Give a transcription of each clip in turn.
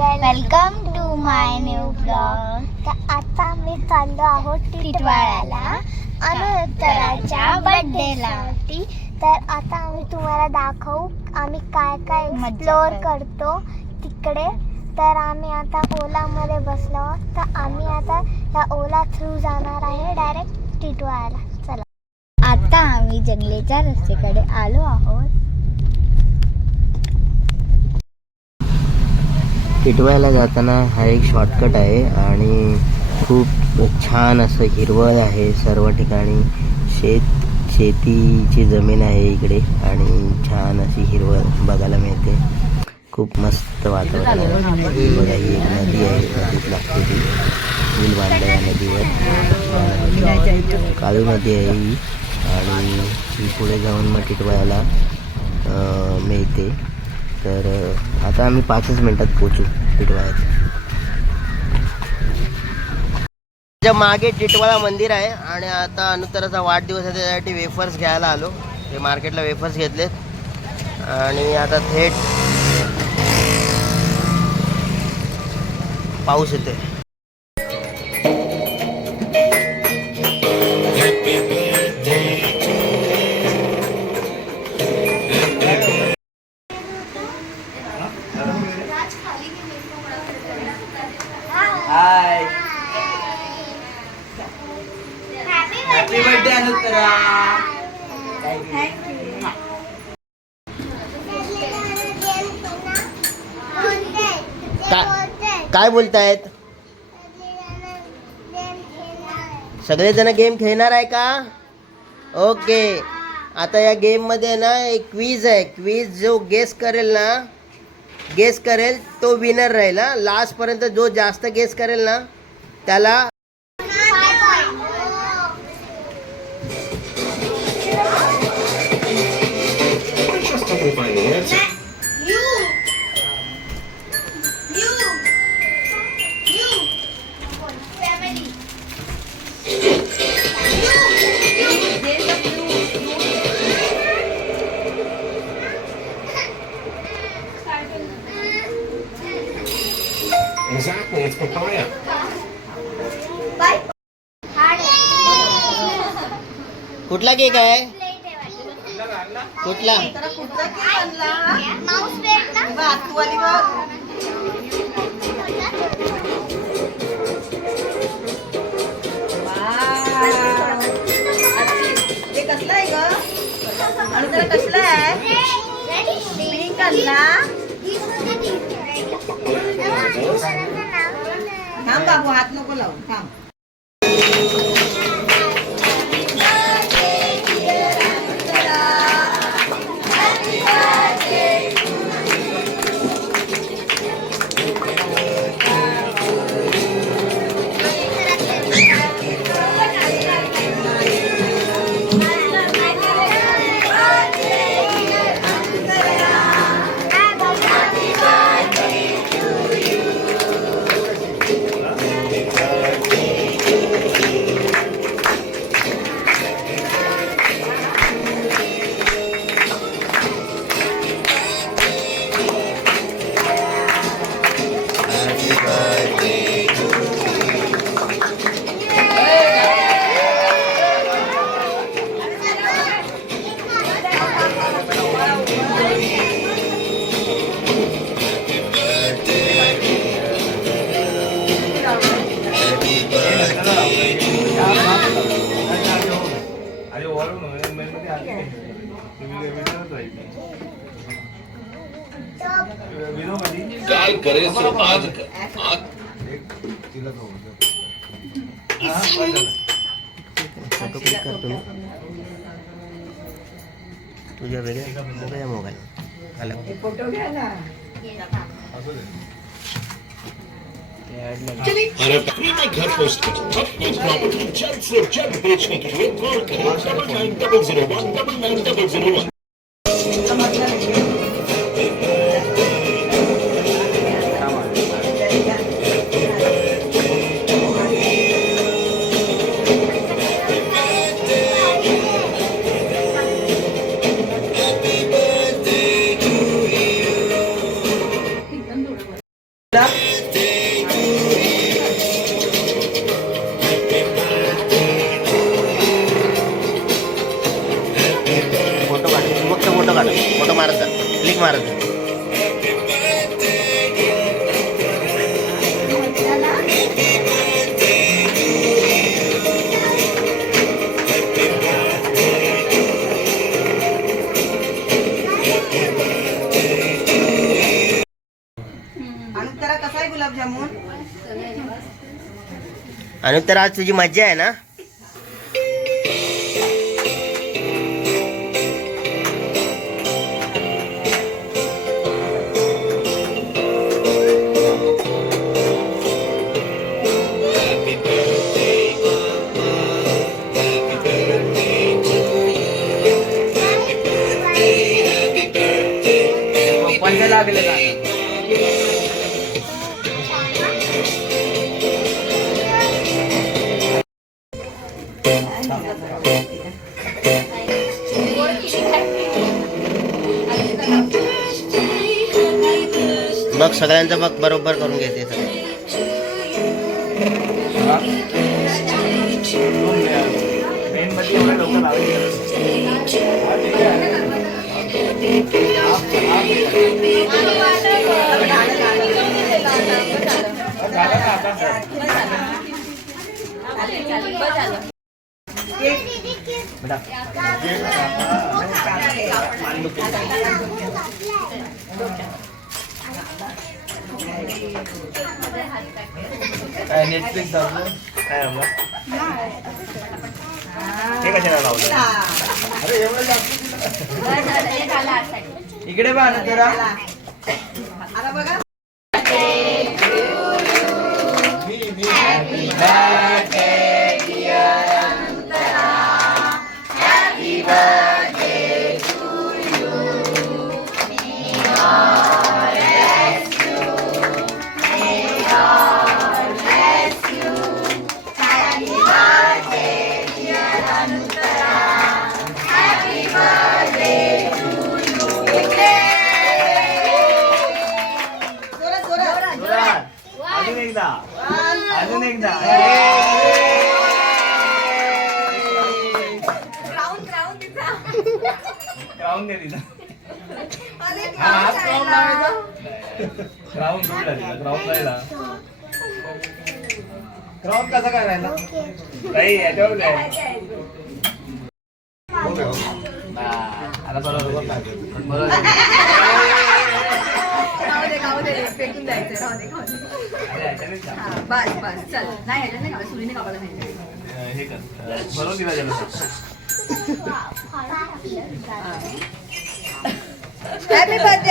Welcome to my new blog तर आता आम्ही चाललो आहोत टिटवाळ्याला अनुत्तराच्या birthday-ला. तर आता आम्ही तुम्हाला दाखवू आम्ही काय काय एक्सप्लोअर करू. करतो तिकडे. तर आम्ही आता ओलामध्ये बसलो आहोत. तर आम्ही आता या ओला थ्रू जाणार आहे डायरेक्ट टिटवाळ्याला चला. आता आम्ही जंगलेच्या रस्त्याकडे आलो आहोत. पिटवायला जाताना हा एक शॉर्टकट आहे आणि खूप छान असं हिरवळ आहे सर्व ठिकाणी. शेत शेतीची जमीन आहे इकडे आणि छान अशी हिरवळ बघायला मिळते. खूप मस्त वातावरण आहे. बघा ही एक नदी आहे. नदीत लागते ती. पूल बांधलं या नदीवर. काळू नदी आहे ही. आणि ही पुढे जाऊन मग टिटवायला मिळते. तर आता आम्ही पाचच मिनिटात पोचू टिटवाळ्यात त्याच्यामागे टिटवाळा मंदिर आहे आणि आता अनुत्तराचा वाढदिवस आहे त्यासाठी वेफर्स घ्यायला आलो. ते मार्केटला वेफर्स घेतलेत. आणि आता थेट पाऊस येतोय. हाय हॅपी बर्थडे अनुत्तरा काय बोलतायत? सगळेजण गेम खेळणार आहे का? ओके आता या गेममध्ये ना एक क्वीज आहे. क्वीज जो गेस करेल ना गेस करेल तो विनर राहील. हा लास्टपर्यंत जो जास्त गेस करेल ना त्याला you family कुठला केक आहे? कुठला? हे कसलं आहे ग? कसलं आहे? पिंक आणला. थांब बाबू हात नको लावू थांब. 0 1 9 0 1 9 9 0 1 आणि तर आज तुझी मज्जा आहे ना? बघ सगळ्यांचं बघ बरोबर करून घेते सगळे. काय नेटफ्लिक्स दाखवू काय मग हे कशाला लावलं? अरे एवढं जास्त इकडे बघ ना जरा. आता बघा. क्राऊन लावायचा? क्राऊन कुठला तिला क्राऊन लायला. क्राऊन कसा काय राहिला? नाही याच्यावर हा, आता बरोबर बरोबर खाऊ दे खाऊ दे. फेकून दे खाऊ दे. हा, बस बस. चल. नाही ह्याच्यात नाही खाऊ सुरीने खावायला नाही अं, हे कर. बरोबर दिला जरा हॅपी बर्थडे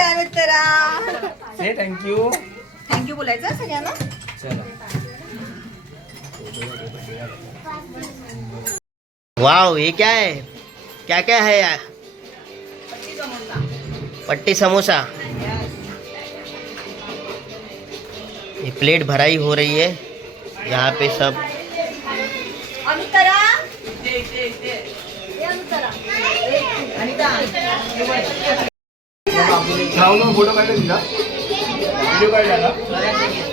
थँक्यू थँक्यू बोलायचं सगळ्यांना? चलो. वाव ये क्या है? क्या क्या है यार? पट्टी समोसा. ये प्लेट भराई हो रही है. यहाँ पे सब अमित्रा ग्राउंड फोटो काढला तिला? व्हिडिओ काढला हे?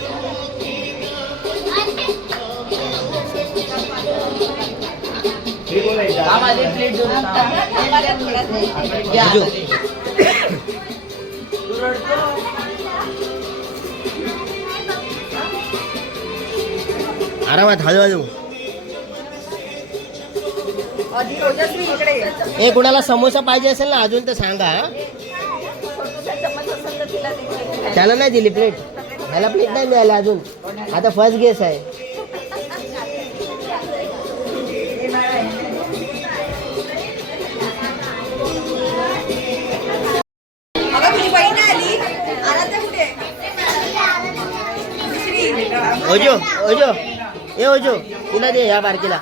जो आरामात हळूहळू. ए कुणाला समोसा पाहिजे असेल ना अजून तर सांगा त्याला नाही दिली प्लेट ह्याला प्लेट नाही मिळाली अजून. आता फर्स्ट गेस आहे. ओजो ओजो. ए ओजो तुला दे या बारकीला.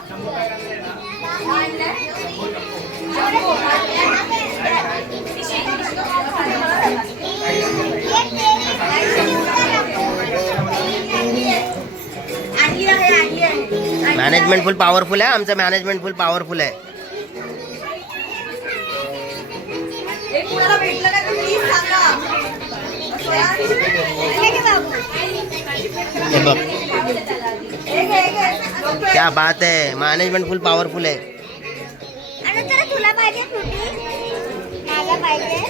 मॅनेजमेंट फुल पॉवरफुल आहे. आमचं मॅनेजमेंट फुल पॉवरफुल आहे? हे बघ. क्या बात आहे. मॅनेजमेंट फुल पॉवरफुल आहे. तुला पाहिजे पाहिजे.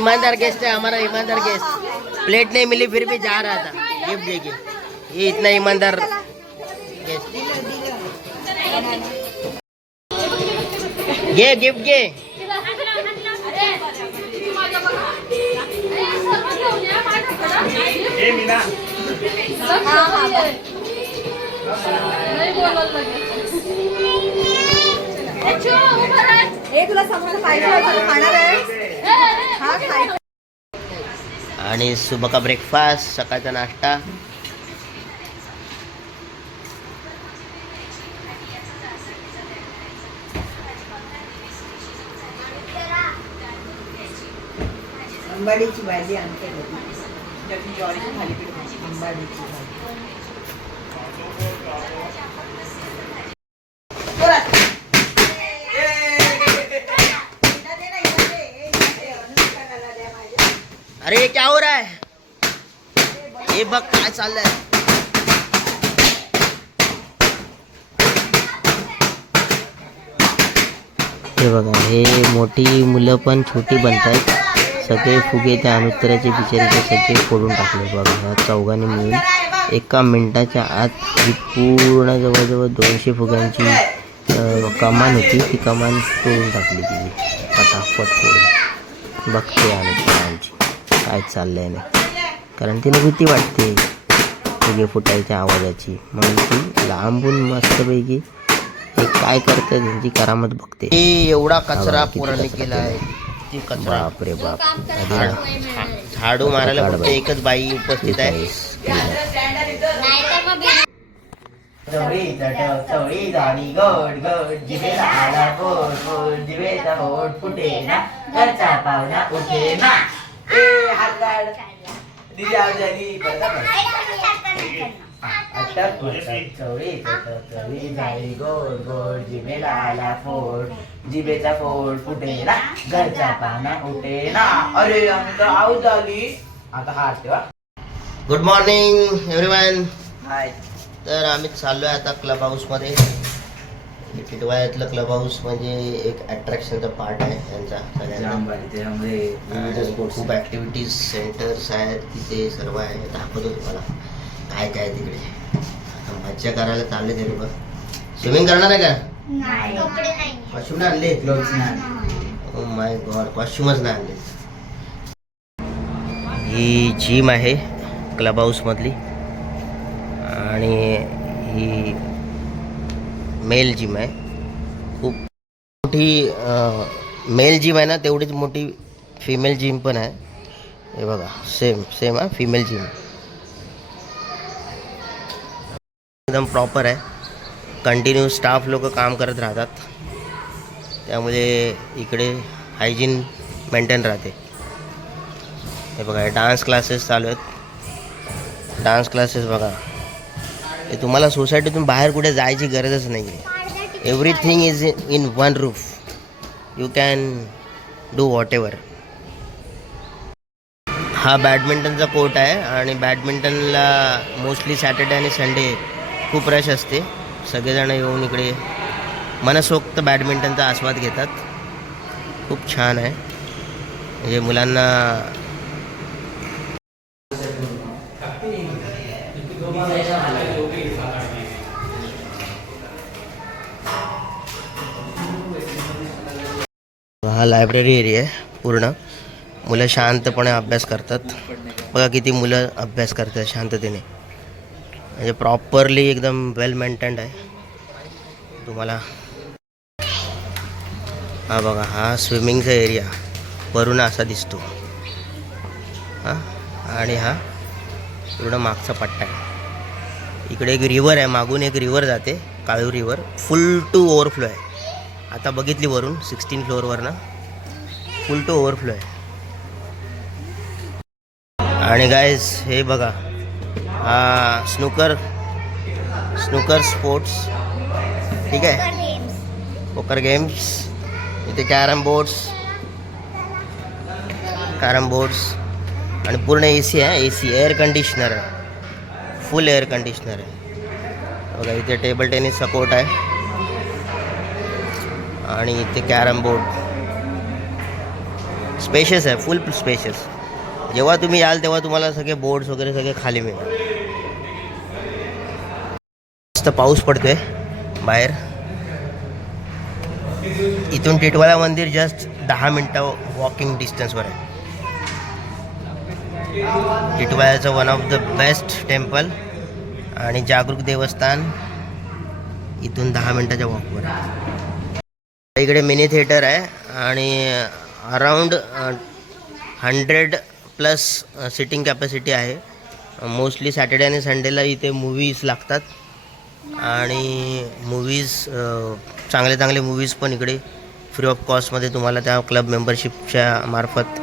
ईमानदार गेस्ट है हमारा ईमानदार गेस्ट प्लेट नहीं मिली फिर भी जा रहा था। गिफ्ट देके ये इतना ईमानदार गेस्ट ये गिफ्ट ये ए मीना हे तुला समोर खायचं होतं, खाणार आहे खायचं आणि सुबह का ब्रेकफास्ट सकाळचा नाश्ता. आंबाडीची भाजी आमच्या घरी त्याची ज्वारीची थालीपीठ भाजी आंबाडीची भाजी. अरे ये क्या हो रहा है? हे बघ काय चाललंय. हे बघा हे मोठी मुलं पण छोटी बनतायत. सगळे फुगे त्या अनुत्तराचे बिचारीचे सगळे फोडून टाकले. बघा ह्या चौघांनी मिळून एका मिनिटाच्या आत ही पूर्ण जवळजवळ दोनशे फुग्यांची कमान होती. ती कमान तोडून टाकली तिने. पटापट फोडून बघते आणि काय चाललंय नाही. कारण तिला भीती वाटते फुगे फुटायच्या आवाजाची. म्हणून ती लांबून मस्तपैकी हे काय करते त्यांची करामत बघते. एवढा कचरा पोरांनी केला आहे. ती कचरा. बापरे बाप. झाडू मारायला फक्त एकच बाई उपस्थित आहे. चवळी चवळी झाली गोड गोड जिभेला आला गोड गोड जिभेचा होट फुटे ना घरचा पाहुणा उठे ना ए चवळी चटक चवळी झाली गोड गोड जिभेला आला फोड. जिभेचा फोड फुटे ना घरचा पाहुणा उठे ना अरे आमचं आऊत झाली. आता हात ठेवा. गुड मॉर्निंग एव्हरीवन हाय तर आम्ही चाललो आहे आता क्लब हाऊसमध्ये टिटवाळ्यातलं क्लब हाऊस म्हणजे एक अट्रॅक्शनचा पार्ट आहे त्यांचा सगळ्यांना. आणि खूप ॲक्टिव्हिटीज सेंटर्स आहेत तिथे सर्व आहे. दाखवतो तुम्हाला काय काय तिकडे. आता मज्जा करायला चालले ते लोक स्विमिंग करणार आहे का? कपडे नाही. कॉस्ट्युम आणले ओ माय गॉड कॉस्ट्युमच नाही आणले. ही जिम आहे क्लब हाऊसमधली आणि ही मेल जिम आहे खूप मोठी मेल जिम आहे ना तेवढीच मोठी फिमेल जिम पण आहे. हे बघा सेम सेम आहे फिमेल जिम एकदम प्रॉपर आहे. कंटिन्यू स्टाफ लोक काम करत राहतात. त्यामुळे इकडे हायजीन मेंटेन राहते. हे बघा डान्स क्लासेस चालू आहेत. डान्स क्लासेस बघा. हे तुम्हाला सोसायटीतून बाहेर कुठे जायची गरजच नाही आहे everything is in one roof you can do whatever हा बॅडमिंटनचा कोर्ट आहे आणि बॅडमिंटनला मोस्टली सॅटर्डे आणि संडे खूप रश असते. सगळेजण येऊन इकडे मनसोक्त बॅडमिंटनचा आस्वाद घेतात. खूप छान आहे. म्हणजे मुलांना हा लायब्ररी एरिया आहे पूर्ण. मुलं शांतपणे अभ्यास करतात. बघा किती मुलं अभ्यास करतात शांततेने. म्हणजे प्रॉपरली एकदम वेल मेंटेन्ड आहे. तुम्हाला हा बघा हा स्विमिंगचा एरिया वरून असा दिसतो. हां आणि हा पूर्ण मागचा पट्टा आहे. इकडे एक रिवर आहे मागून एक रिवर जाते Kalu river full to overflow आहे. आता बघितली वरून सिक्स्टीन फ्लोअरवरनं फुल टू ओव्हरफ्लो आहे. आणि गायज हे बघा. हा स्नूकर स्नूकर स्पोर्ट्स ठीक आहे? पोकर गेम्स इथे कॅरम बोर्ड्स कॅरम बोर्ड्स आणि पूर्ण ए सी आहे ए सी एअर कंडिशनर आहे फुल एअर कंडिशनर आहे. बघा इथे टेबल टेनिस सपोर्ट आहे. आणि इथे कॅरम बोर्ड. स्पेशियस आहे फुल स्पेशियस जेव्हा तुम्ही याल तेव्हा तुम्हाला सगळे बोर्ड्स वगैरे सगळे खाली मिळणार मस्त पाऊस पडतोय बाहेर. इथून टिटवाळा मंदिर जस्ट दहा मिनटं वॉकिंग डिस्टन्सवर आहे. टिटवाळ्याचं one of the best temple आणि जागरूक देवस्थान इथून दहा मिनटाच्या वॉकवर आहे. इकडे मिनी थिएटर आहे आणि around hundred plus sitting capacity आहे. मोस्टली सॅटर्डे आणि संडेला इथे मूवीज लागतात. आणि मूवीज चांगले चांगले मूवीज पण इकडे फ्री ऑफ कॉस्टमध्ये तुम्हाला त्या क्लब मेंबरशिपच्या मार्फत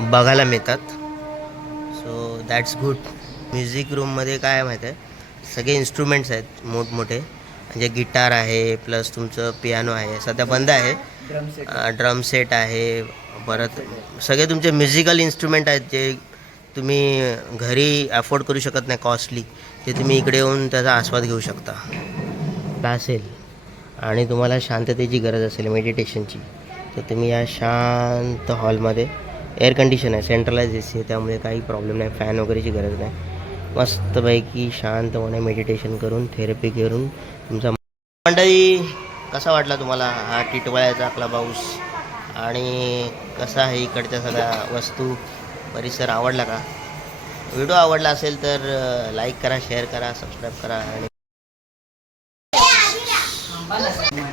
बघायला मिळतात. सो दॅट्स गुड म्युझिक रूममध्ये काय माहीत आहे? सगळे इन्स्ट्रुमेंट्स आहेत मोठमोठे. म्हणजे गिटार आहे प्लस तुमचं पियानो आहे सध्या बंद आहे. ड्रम सेट आहे परत सगळे तुमचे म्युझिकल इन्स्ट्रुमेंट आहेत जे तुम्ही घरी अफोर्ड करू शकत नाही कॉस्टली ते तुम्ही इकडे येऊन त्याचा आस्वाद घेऊ शकता. असेल. आणि तुम्हाला शांततेची गरज असेल मेडिटेशनची तर तुम्ही या शांत हॉलमध्ये एअर कंडिशन आहे सेंट्रलाइज ए सी आहे त्यामुळे काही प्रॉब्लेम नाही फॅन वगैरेची गरज नाही. मस्तपैकी शांतपणे मेडिटेशन करून थेरपी करून तुमचा मंडळी कसा वाटला तुम्हाला हा टिटवाळ्याचा क्लब हाऊस? आणि कसा आहे इकडच्या सगळ्या वस्तू? परिसर आवडला का? व्हिडिओ आवडला असेल तर लाईक करा शेअर करा सबस्क्राईब करा आणि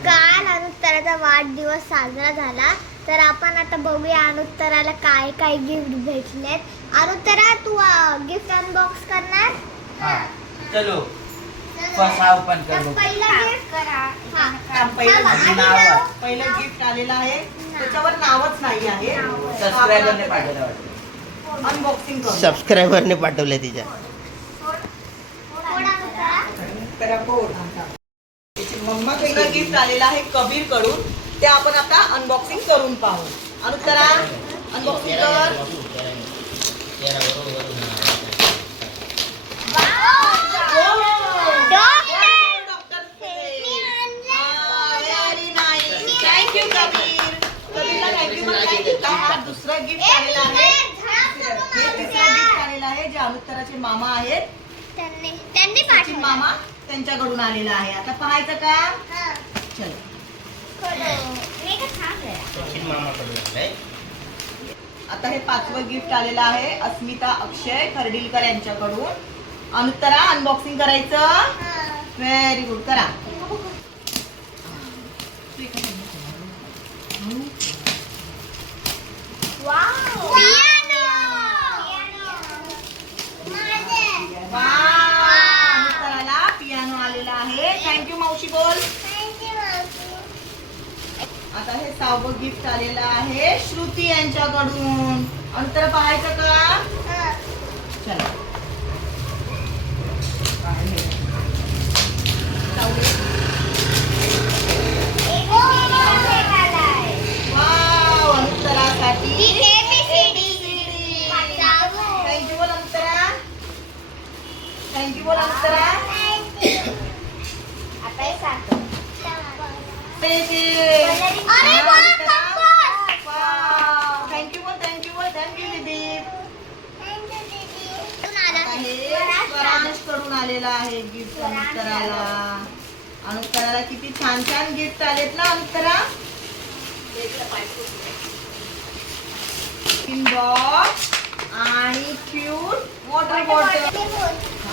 काल अनुत्तराचा वाढदिवस साजरा झाला. तर आपण आता बघूया अनुत्तराला काय काय गिफ्ट भेटलेत. अनुत्तरा तू गिफ्ट अनबॉक्स करणार? चलो. फसा ओपन तर करू पहिला गिफ्ट करा. पहिलं थांबा, आधी नाव नाव- पहिलं गिफ्ट आलेलं आहे. त्याच्यावर नावच नाही आहे. सबस्क्रायबरने पाठवलं वाटतं. अनबॉक्सिंग करू सबस्क्रायबरने पाठवले तिच्या. मम्मा पहिलं गिफ्ट आलेलं आहे कबीरकडून ते आपण आता अनबॉक्सिंग करून पाहू. अनुत्तरा अनबॉक्सिंग कर थँक्यू कबीर कबीरला थँक्यू थँक्यू का गिफ्ट आहे आहे जे मामा आहेत त्यांनी मामा त्यांच्याकडून आलेला आहे आता पाहायचं का चलो आता हे पाचवं गिफ्ट आलेलं आहे अस्मिता अक्षय खर्डीलकर यांच्याकडून. अनुत्तरा अनबॉक्सिंग करायचं. व्हेरी गुड करा. Wow! अनुत्तराला पियानो आलेला आहे. थँक्यू मावशी बोल. आता हे सहावं गिफ्ट आलेलं आहे श्रुती यांच्याकडून. अंतर पाहायचं का हा. चला ABCD भेटायलाय. वाव अनुत्तरासाठी ही ABCD. थँक्यू बोल अनुत्तरा थँक्यू बोल अनुत्तरा Thank you. आता हे सारखं. थँक्यू बोल थँक्यू बोल थँक्यू दीदी Thank you, कडून आलेलं आहे गिफ्ट अनुत्तराला अनुत्तराला किती छान छान गिफ्ट आलेत ना अनुत्तरा बॉक्स आणि cute water bottle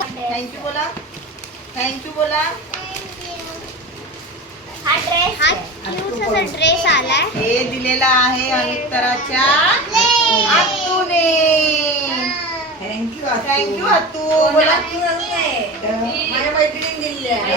thank you बोला थँक्यू बोला हा ड्रेस हा क्यूट असा ड्रेस आलाय. हे दिलेलं आहे अनुत्तराच्या. आतूने थँक्यू थँक्यू आतू बोला माझ्या मैत्रिणीने दिली आहे.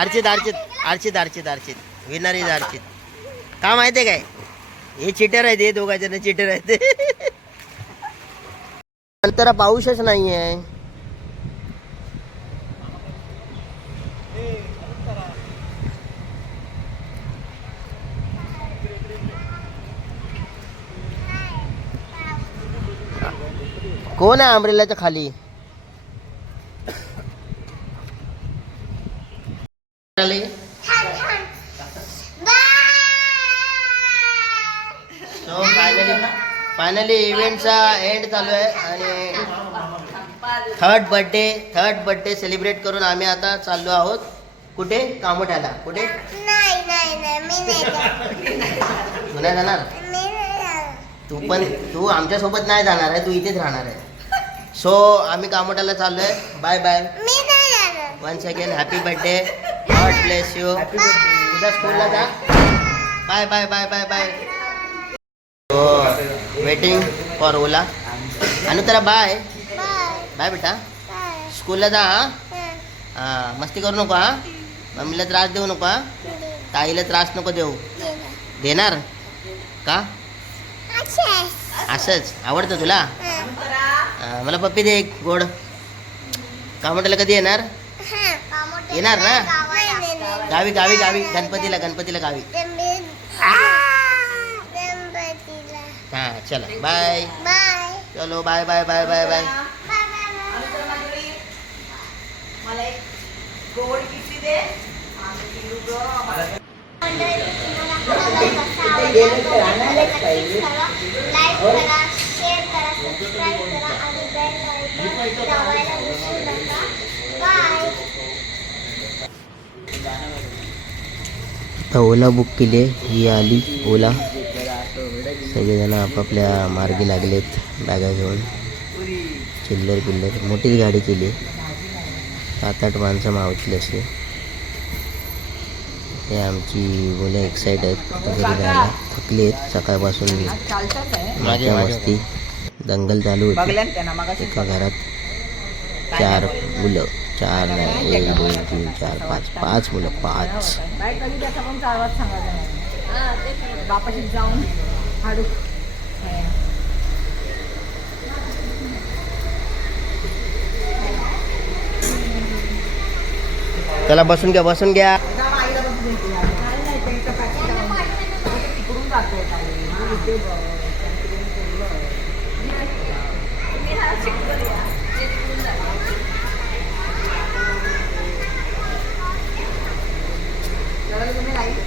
अर्चित अर्चित अर्चित अर्चित अर्चित विनर इज अर्चित का माहिती काय? हे चिटर आहेत हे दोघांच्या ना चिटर आहेत. नंतर पाऊसच नाही आहे कोण आहे अमरेलाच्या खाली? आले? सो फायनली फायनली इव्हेंटचा एंड चालू आहे आणि third birthday third birthday celebrate करून आम्ही आता चाललो आहोत. कुठे? कामोठ्याला. कुठे? जाणार. तू नाही जाणार? तू पण तू आमच्यासोबत नाही जाणार आहे तू इथेच राहणार आहे. सो आम्ही कामोठ्याला चाललो आहे bye bye one second once again happy birthday bless you उद्या स्कूलला जा bye bye bye bye bye हो waiting for Ola Anuttara bye bye bye बेटा बाय स्कूलला जा हा मस्ती करू नको हा मम्मीला त्रास देऊ नको हा ताईला त्रास नको देऊ देणार का अच्छा असंच आवडतं तुला मला पप्पी दे एक गोड कामोट्याला कधी येणार हं. येणार ना? गावी गावी गावी. गणपतीला गणपतीला गावी. हा चला. बाय चलो bye bye bye bye bye like करा शेअर करा सबस्क्राईब करा आणि बेल आता ओला बुक केली आहे. ही आली ओला. सगळेजण आपापल्या मार्गी लागलेत बॅगा घेऊन चिल्लर पिल्लर मोठीच गाडी केली सात आठ माणसं मावतली असे हे आमची मुलं एक्साईट आहेत. घरी जायला. थकली आहेत. सकाळपासून माझ्या मस्ती. दंगल चालू होती. एका घरात चार मुलं. चार नाही एक दोन तीन चार पाच पाच मुलं पाच. त्याला बसून घ्या बसून घ्या. तिकडून ¿Te voy?